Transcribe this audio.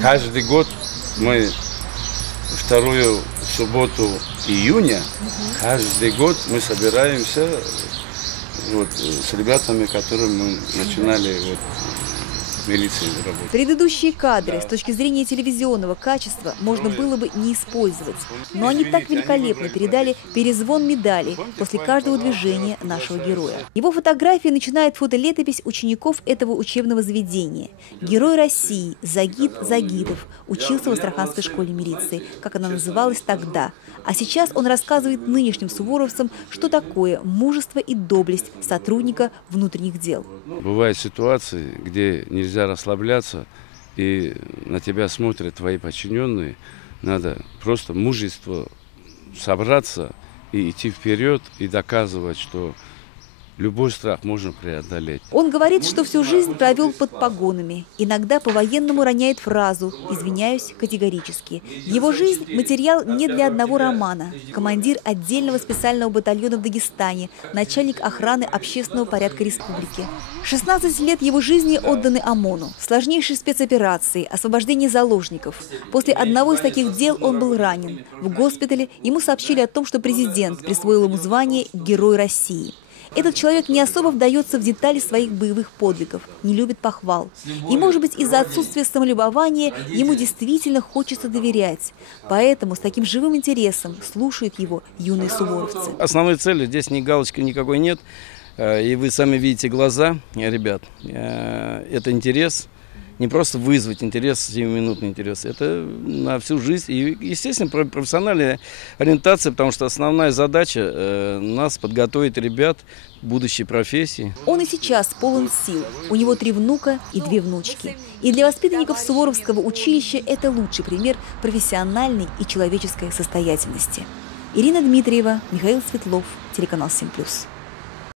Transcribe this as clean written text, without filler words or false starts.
Каждый год мы вторую субботу июня, каждый год мы собираемся вот, с ребятами, которые мы начинали вот, в милиции работать. Предыдущие кадры с точки зрения телевизионного качества можно было бы не использовать. Но они так великолепно передали перезвон медали после каждого движения нашего героя. Его фотографии начинает фотолетопись учеников этого учебного заведения. Герой России Загид Загидов учился в Астраханской школе милиции, как она называлась тогда. А сейчас он рассказывает нынешним суворовцам, что такое мужество и доблесть сотрудника внутренних дел. Бывают ситуации, где нельзя расслабляться, и на тебя смотрят твои подчиненные. Надо просто мужество собраться и идти вперед, и доказывать, что любой страх можно преодолеть. Он говорит, что всю жизнь провел под погонами. Иногда по-военному роняет фразу «извиняюсь категорически». Его жизнь – материал не для одного романа. Командир отдельного специального батальона в Дагестане, начальник охраны общественного порядка республики. 16 лет его жизни отданы ОМОНу. Сложнейшие спецоперации, освобождение заложников. После одного из таких дел он был ранен. В госпитале ему сообщили о том, что президент присвоил ему звание «Герой России». Этот человек не особо вдается в детали своих боевых подвигов, не любит похвал. И, может быть, из-за отсутствия самолюбования ему действительно хочется доверять. Поэтому с таким живым интересом слушают его юные суворовцы. Основной цели здесь ни галочки никакой нет. И вы сами видите глаза, ребят. Это интерес. Не просто вызвать интерес, 7-минутный интерес, это на всю жизнь. И, естественно, профессиональная ориентация, потому что основная задача нас подготовить ребят к будущей профессии. Он и сейчас полон сил. У него 3 внука и 2 внучки. И для воспитанников Суворовского училища это лучший пример профессиональной и человеческой состоятельности. Ирина Дмитриева, Михаил Светлов, телеканал 7+.